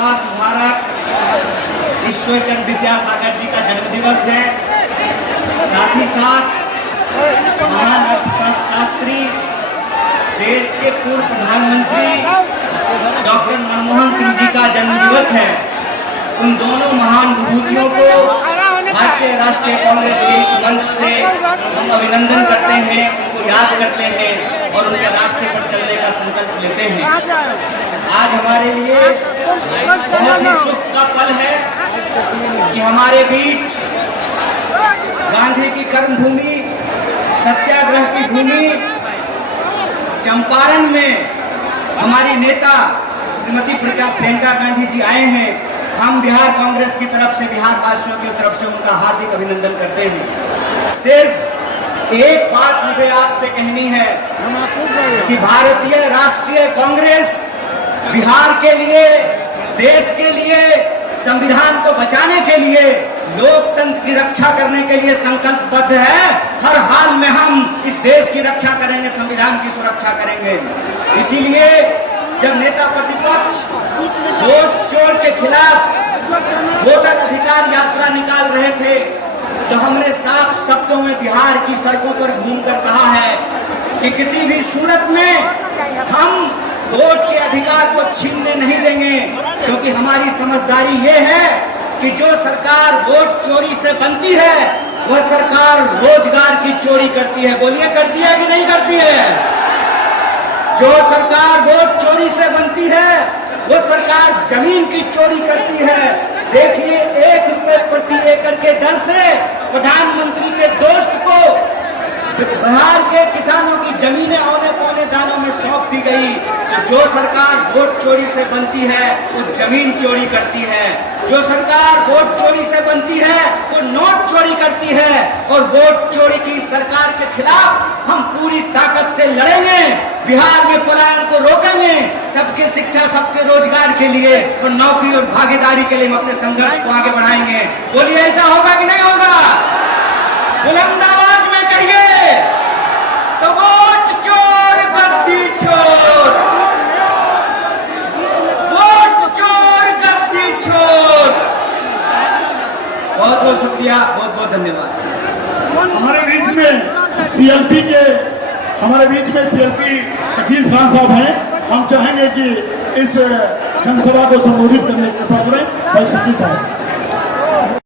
समाज सुधारक ईश्वरचंद्र विद्यासागर जी का जन्मदिवस है। साथ ही साथ महान अर्थशास्त्री, देश के पूर्व प्रधानमंत्री डॉक्टर मनमोहन सिंह जी का जन्मदिवस है। उन दोनों महान विभूतियों को भारतीय राष्ट्रीय कांग्रेस के इस मंच से हम अभिनंदन करते हैं, उनको याद करते हैं और उनके रास्ते पर चलने का संकल्प लेते हैं। आज हमारे लिए बहुत ही सुख का पल है कि हमारे बीच गांधी की कर्मभूमि, सत्याग्रह की भूमि चंपारण में हमारी नेता श्रीमती प्रियंका गांधी जी आए हैं। हम बिहार कांग्रेस की तरफ से, बिहार वासियों की तरफ से उनका हार्दिक अभिनंदन करते हैं। सिर्फ एक बात मुझे आपसे कहनी है कि भारतीय राष्ट्रीय कांग्रेस बिहार के लिए, देश के लिए, संविधान को बचाने के लिए, लोकतंत्र की रक्षा करने के लिए संकल्पबद्ध है। हर हाल में हम इस देश की रक्षा करेंगे, संविधान की सुरक्षा करेंगे। इसीलिए जब नेता प्रतिपक्ष वोट चोर के खिलाफ वोटर अधिकार यात्रा निकाल रहे थे तो हमने साफ शब्दों में बिहार की सड़कों पर घूमकर कहा है कि किसी भी सूरत में हम वोट के अधिकार को छीनने नहीं देंगे, क्योंकि हमारी समझदारी ये है कि जो सरकार वोट चोरी से बनती है वह सरकार रोजगार की चोरी करती है। बोलिए, करती है कि नहीं करती है? जो सरकार वोट चोरी से बनती है वो सरकार जमीन की चोरी करती है। देखिए, 1 रुपए प्रति एकड़ के दर से प्रधानमंत्री के दोस्त को बिहार के किसानों की जमीनें औने पौने दानों में सौंप दी गई। तो जो सरकार वोट चोरी से बनती है वो जमीन चोरी करती है। जो सरकार वोट चोरी से बनती है वो नोट चोरी करती है। और वोट चोरी की सरकार के खिलाफ हम पूरी ताकत से लड़ेंगे, बिहार में पलायन को रोकेंगे, सबके शिक्षा, सबके रोजगार के लिए और नौकरी और भागीदारी के लिए हम अपने संघर्ष को आगे बढ़ाएंगे। बोलिए, ऐसा होगा कि नहीं होगा? बुलंद आवाज में कहिए तो वोट चोर गद्दी छोड़, वोट चोर गद्दी छोड़। बहुत बहुत शुक्रिया, बहुत बहुत धन्यवाद। हमारे बीच में सीएलपी शकील खान साहब हैं। हम चाहेंगे कि इस जनसभा को संबोधित करने की कृपा करें। भाई शकील साहब।